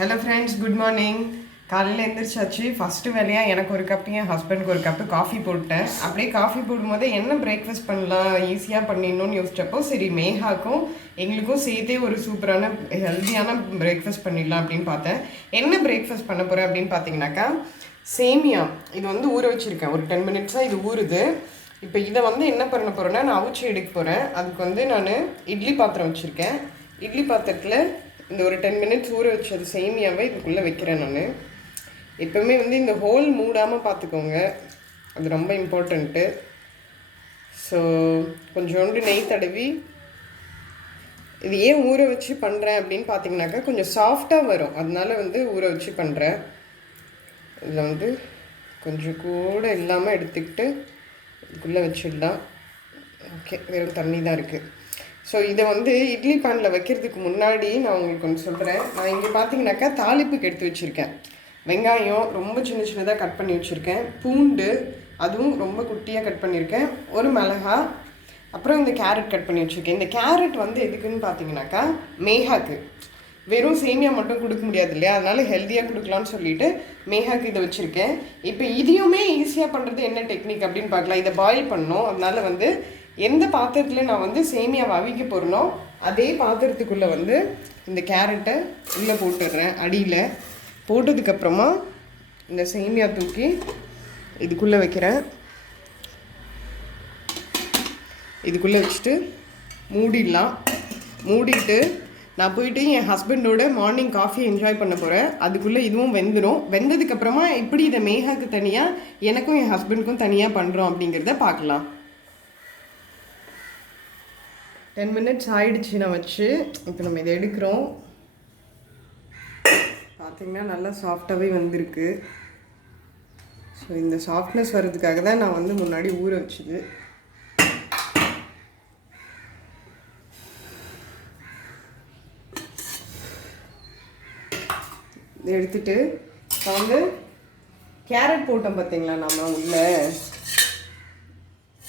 Hello friends, good morning. காலையில் எழுந்திரிச்சாச்சு. First வேலையாக எனக்கு ஒரு கப்பு, என் ஹஸ்பண்டுக்கு ஒரு கப்பு காஃபி போட்டேன். அப்படியே காஃபி போடும்போது என்ன பிரேக்ஃபாஸ்ட் பண்ணலாம், ஈஸியாக பண்ணிடணும்னு யோசிச்சப்போ சரி மேகாக்கும் எங்களுக்கும் சேர்த்தே ஒரு சூப்பரான ஹெல்த்தியான பிரேக்ஃபாஸ்ட் பண்ணிடலாம் அப்படின்னு பார்த்தேன். என்ன பிரேக்ஃபாஸ்ட் பண்ண போகிறேன் அப்படின்னு பார்த்தீங்கன்னாக்கா, சேமியா இது வந்து ஊற வச்சுருக்கேன். ஒரு 10 மினிட்ஸாக இது ஊறுது. இப்போ இதை வந்து என்ன பண்ண போகிறேன்னா, நான் அவிச்சு எடுக்க போகிறேன். அதுக்கு வந்து நான் இட்லி பாத்திரம் வச்சுருக்கேன். இட்லி பாத்திரத்தில் இந்த ஒரு 10 மினிட்ஸ் ஊற வச்சது சேமியாவை இதுக்குள்ளே வைக்கிறேன். நான் எப்போவுமே வந்து இந்த ஹோல் மூடாமல் பார்த்துக்கோங்க, அது ரொம்ப இம்பார்ட்டண்ட்டு. ஸோ கொஞ்சோண்டு நெய் தடவி இது ஏன் ஊற வச்சு பண்ணுறேன் அப்படின்னு பார்த்தீங்கன்னாக்கா, கொஞ்சம் சாஃப்டாக வரும், அதனால வந்து ஊற வச்சு பண்ணுறேன். இதில் வந்து கொஞ்சம் கூட இல்லாமல் எடுத்துக்கிட்டு இதுக்குள்ளே வச்சிடலாம். ஓகே, வெறும் தண்ணி தான் இருக்குது. ஸோ இதை வந்து இட்லி பேனில் வைக்கிறதுக்கு முன்னாடி நான் உங்களுக்கு ஒன்று சொல்கிறேன். நான் இங்கே பார்த்தீங்கன்னாக்கா தாளிப்புக்கு எடுத்து வச்சுருக்கேன். வெங்காயம் ரொம்ப சின்ன சின்னதாக கட் பண்ணி வச்சுருக்கேன். பூண்டு அதுவும் ரொம்ப குட்டியாக கட் பண்ணியிருக்கேன். ஒரு மிளகா, அப்புறம் இந்த கேரட் கட் பண்ணி வச்சுருக்கேன். இந்த கேரட் வந்து எதுக்குன்னு பார்த்தீங்கன்னாக்கா, மேகாக்கு வெறும் சேமியா மட்டும் கொடுக்க முடியாது இல்லையா, அதனால ஹெல்த்தியாக கொடுக்கலான்னு சொல்லிட்டு மேகாக்கு இதை வச்சுருக்கேன். இப்போ இதையுமே ஈஸியாக பண்ணுறது என்ன டெக்னிக் அப்படின்னு பார்க்கலாம். இதை பாயில் பண்ணணும். அதனால வந்து எந்த பாத்திரத்தில் நான் வந்து சேமியாவை அவிக்க போகிறனோ அதே பாத்திரத்துக்குள்ளே வந்து இந்த கேரட்டை உள்ளே போட்டுடுறேன். அடியில் போட்டதுக்கப்புறமா இந்த சேமியா தூக்கி இதுக்குள்ளே வைக்கிறேன். இதுக்குள்ளே வச்சுட்டு மூடிடலாம். மூடிட்டு நான் போயிட்டு என் ஹஸ்பண்டோட மார்னிங் காஃபி என்ஜாய் பண்ண போகிறேன். அதுக்குள்ளே இதுவும் வெந்துடும். வெந்ததுக்கப்புறமா எப்படி இதை மேகாக்கு தனியாக எனக்கும் என் ஹஸ்பண்டுக்கும் தனியாக பண்ணுறோம் அப்படிங்கிறத பார்க்கலாம். 10 மினிட்ஸ் ஆயிடுச்சு நான் வச்சு. இப்போ நம்ம இதை எடுக்கிறோம். பார்த்திங்கன்னா நல்லா சாஃப்டாகவே வந்திருக்கு. ஸோ இந்த சாஃப்ட்னஸ் வர்றதுக்காக தான் நான் வந்து முன்னாடி ஊற வச்சுது. இதை எடுத்துட்டு இப்போ வந்து கேரட் போட்டோம் பார்த்தீங்களா நம்ம உள்ள,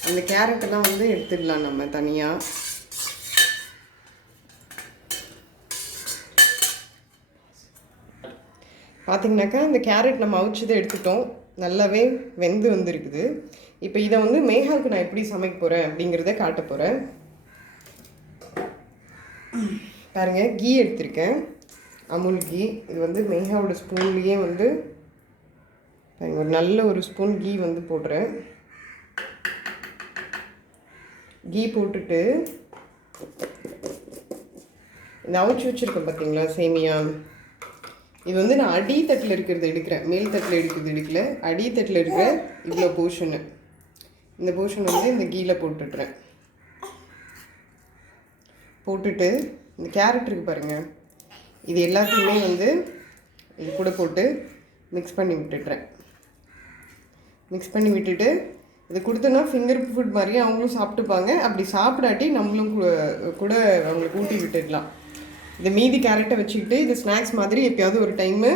அந்த கேரட்டெல்லாம் வந்து எடுத்துடலாம் நம்ம தனியாக. பார்த்திங்கனாக்கா இந்த கேரட் நம்ம அவிச்சதை எடுத்துட்டோம். நல்லாவே வெந்து வந்துருக்குது. இப்போ இதை வந்து மேகாவுக்கு நான் எப்படி சமைக்க போகிறேன் அப்படிங்கிறத காட்ட போகிறேன். பாருங்கள், கீ எடுத்திருக்கேன், அமுல் கீ. இது வந்து மேகாவோட ஸ்பூன்லேயே வந்து ஒரு நல்ல ஒரு ஸ்பூன் கீ வந்து போடுறேன். கீ போட்டுட்டு இந்த அவிச்சு வச்சுருக்கேன் பார்த்தீங்களா சேமியா, இது வந்து நான் அடித்தட்டில் இருக்கிறது எடுக்கிறேன். மேல் தட்டில் எடுக்கல, அடித்தட்டில் இருக்கிற இவ்வளோ போர்ஷனு, இந்த போர்ஷன் வந்து இந்த கீழே போட்டுடுறேன். போட்டுட்டு இந்த கேரட் இருக்குது பாருங்கள், இது எல்லாத்தையுமே வந்து இது கூட போட்டு மிக்ஸ் பண்ணி விட்டுடுறேன். மிக்ஸ் பண்ணி விட்டுட்டு இது கொடுத்தோன்னா ஃபிங்கர் ஃபுட் மாதிரி அவங்களும் சாப்பிட்டுப்பாங்க. அப்படி சாப்பிடாட்டி நம்மளும் கூட அவங்களுக்கு ஊட்டி விட்டுடலாம். இந்த மீதி கேரட்டை வச்சுக்கிட்டு இது ஸ்நாக்ஸ் மாதிரி எப்போயாவது ஒரு டைமு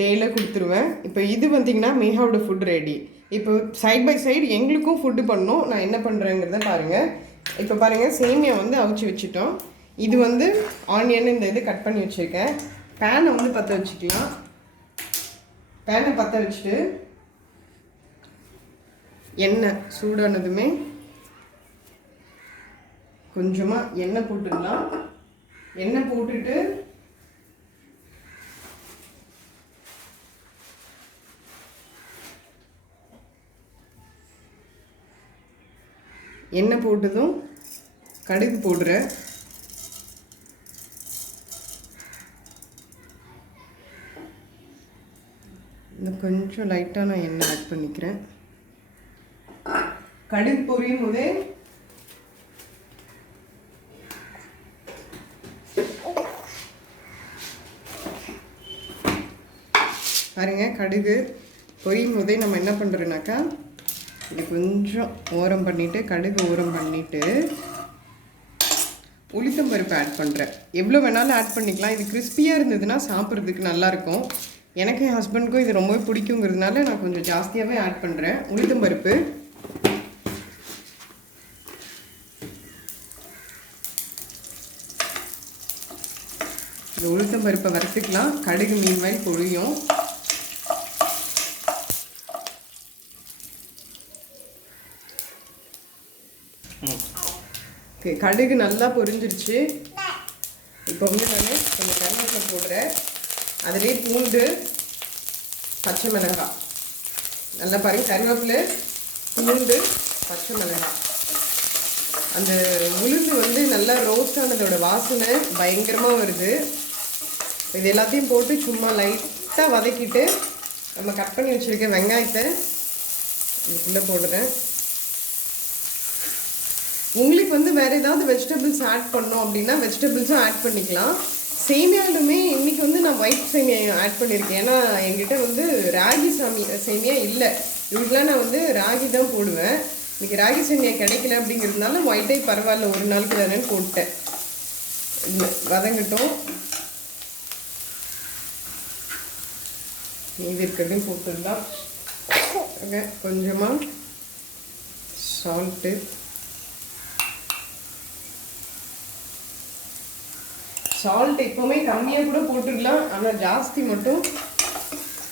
டேயில் கொடுத்துருவேன். இப்போ இது பார்த்திங்கன்னா மேகாவோட ஃபுட் ரெடி. இப்போ சைட் பை சைடு எங்களுக்கும் ஃபுட்டு பண்ணணும். நான் என்ன பண்ணுறேங்கிறத பாருங்கள். இப்போ பாருங்கள், சேமியா வந்து அவிச்சு வச்சுட்டோம். இது வந்து ஆனியன் இந்த இது கட் பண்ணி வச்சுருக்கேன். பேனை வந்து பற்ற வச்சுக்கலாம். பேனை பற்ற வச்சுட்டு எண்ணெய் சூடானதுமே கொஞ்சமாக எண்ணெய் போட்டுடலாம். எண்ணெய் போட்டுட்டு எண்ணெய் போட்டதும் கடுகு போடுறேன். இன்னும் கொஞ்சம் லைட்டாக நான் எண்ணெய் ஆட் பண்ணிக்கிறேன். கடுகு பொரியும் போதே பாருங்கள், கடுகு பொரியும் போதே நம்ம என்ன பண்ணுறோன்னாக்கா, இது கொஞ்சம் ஓரம் பண்ணிவிட்டு, கடுகு ஓரம் பண்ணிவிட்டு உளுத்தம்பருப்பு ஆட் பண்ணுறேன். எவ்வளோ வேணாலும் ஆட் பண்ணிக்கலாம். இது கிறிஸ்பியாக இருந்ததுன்னா சாப்பிட்றதுக்கு நல்லாயிருக்கும். எனக்கு என் ஹஸ்பண்டுக்கும் இது ரொம்பவே பிடிக்குங்கிறதுனால நான் கொஞ்சம் ஜாஸ்தியாகவே ஆட் பண்ணுறேன் உளுத்தம்பருப்பு. உளுத்தம் பருப்பை வறுத்துக்கலாம். கடுகு மீன்வாய் பொழியும். கடுகு நல்லா பொரிஞ்சிருச்சு. இப்போ வந்து நான் கொஞ்சம் கருவேப்பிலை போடுறேன். அதிலே பூண்டு, பச்சை மிளகாய், நல்லா பாருங்க, கருவேப்பிலை, பூண்டு, பச்சை மிளகாய். அந்த உளுந்து வந்து நல்லா ரோஸ்ட் ஆனதோட வாசனை பயங்கரமாக வருது. இது எல்லாத்தையும் போட்டு சும்மா லைட்டாக வதக்கிட்டு நம்ம கட் பண்ணி வச்சுருக்க வெங்காயத்தை இதுக்குள்ளே போடுறேன். உங்களுக்கு வந்து வேறு ஏதாவது வெஜிடபிள்ஸ் ஆட் பண்ணோம் அப்படின்னா வெஜிடபிள்ஸும் ஆட் பண்ணிக்கலாம். சேமியாலுமே இன்றைக்கி வந்து நான் ஒயிட் சேமியா ஆட் பண்ணியிருக்கேன். ஏன்னா என்கிட்ட வந்து ராகி சேமியா இல்லை. இவங்களுக்குலாம் நான் வந்து ராகி தான் போடுவேன். இன்றைக்கி ராகி சேமியா கிடைக்கல அப்படிங்கிறதுனால ஒயிட்டே பரவாயில்ல, ஒரு நாளுக்கு தானேன்னு போட்டேன். வதங்கட்டும். மீதி இருக்கிறதையும் போட்டுடலாம். கொஞ்சமாக சால்ட்டு. சால்ட் எப்போவுமே கம்மியாக கூட போட்டுடலாம், ஆனால் ஜாஸ்தி மட்டும்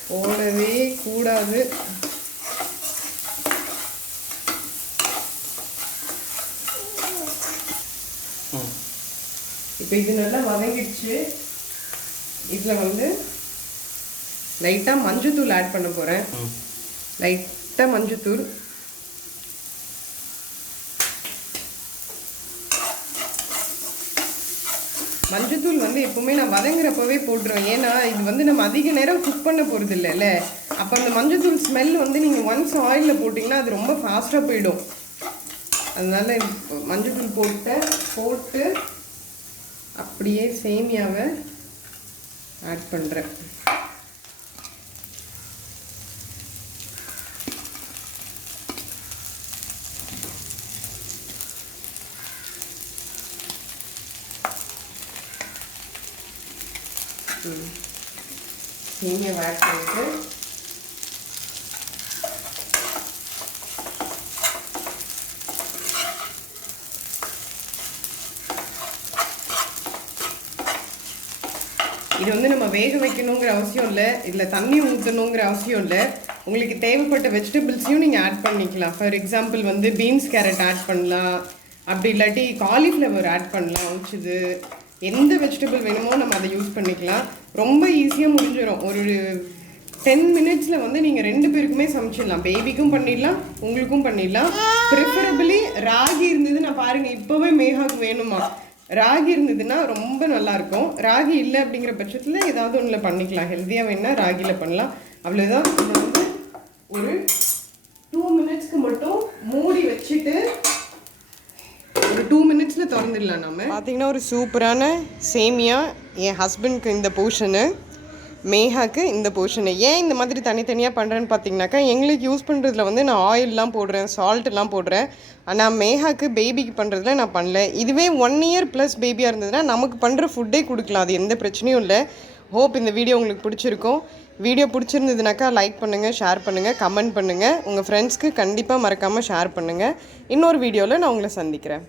போடவே கூடாது. இப்போ இது நல்லா வதங்கிடுச்சு. இதில் வந்து லைட்டாக மஞ்சத்தூள் ஆட் பண்ண போகிறேன். லைட்டாக மஞ்சத்தூள். மஞ்சத்தூள் வந்து எப்போவுமே நான் வதங்குறப்பவே போட்டுருவேன். ஏன்னா இது வந்து நம்ம அதிக நேரம் குக் பண்ண போகிறது இல்லைல்ல. அப்போ அந்த மஞ்சத்தூள் ஸ்மெல் வந்து நீங்கள் ஒன்ஸ் ஆயிலில் போட்டிங்கன்னா அது ரொம்ப ஃபாஸ்ட்டாக போயிடும். அதனால் மஞ்சத்தூள் போட்டு அப்படியே சேமியாவை ஆட் பண்ணுறேன். சேமியாவை ஆட் பண்ணிட்டு இது வந்து நம்ம வேக வைக்கணுங்கிற அவசியம் இல்லை, இதில் தண்ணி ஊற்றணுங்கிற அவசியம் இல்லை. உங்களுக்கு தேவைப்பட்ட வெஜிடபிள்ஸையும் நீங்கள் ஆட் பண்ணிக்கலாம். ஃபார் எக்ஸாம்பிள் வந்து பீன்ஸ் கேரட் ஆட் பண்ணலாம், அப்படி இல்லாட்டி காலிஃப்ளவர் ஆட் பண்ணலாம். உச்சுது எந்த வெஜிடபிள் வேணுமோ நம்ம அதை யூஸ் பண்ணிக்கலாம். ரொம்ப ஈஸியாக முடிஞ்சிடும். ஒரு 10 மினிட்ஸில் வந்து நீங்கள் 2 பேருக்குமே சமைச்சிடலாம். பேபிக்கும் பண்ணிடலாம், உங்களுக்கும் பண்ணிடலாம். ப்ரிஃபரபிளி ராகி இருந்தது, நான் பாருங்கள் இப்போவே மேகாவுக்கு வேணுமா, ராகி இருந்ததுன்னா ரொம்ப நல்லாயிருக்கும். ராகி இல்லை அப்படிங்கிற பட்சத்தில் ஏதாவது ஒன்றில் பண்ணிக்கலாம். ஹெல்த்தியாக வேணுன்னா ராகியில் பண்ணலாம். அவ்வளோதான். இதை வந்து ஒரு 2 மினிட்ஸ்க்கு மட்டும் மூடி வச்சுட்டு ஒரு 2 மினிட்ஸில் திறந்துடலாம். நம்ம பார்த்தீங்கன்னா ஒரு சூப்பரான சேமியா. என் ஹஸ்பண்ட்க்கு இந்த போர்ஷனு, மேகாக்கு இந்த போர்ஷனு. ஏன் இந்த மாதிரி தனித்தனியாக பண்ணுறேன்னு பார்த்தீங்கன்னாக்கா, எங்களுக்கு யூஸ் பண்ணுறதுல வந்து நான் ஆயிலெலாம் போடுறேன், சால்ட்டெலாம் போடுறேன். ஆனால் மேகாக்கு பேபிக்கு பண்ணுறதுல நான் பண்ணல. இதுவே 1 இயர் ப்ளஸ் பேபியாக இருந்ததுன்னா நமக்கு பண்ணுற ஃபுட்டே கொடுக்கலாம், அது எந்த பிரச்சனையும் இல்லை. ஹோப் இந்த வீடியோ உங்களுக்கு பிடிச்சிருக்கும். வீடியோ பிடிச்சிருந்ததுனாக்கா லைக் பண்ணுங்கள், ஷேர் பண்ணுங்கள், கமெண்ட் பண்ணுங்கள். உங்கள் ஃப்ரெண்ட்ஸ்க்கு கண்டிப்பாக மறக்காமல் ஷேர் பண்ணுங்கள். இன்னொரு வீடியோவில் நான் உங்களை சந்திக்கிறேன்.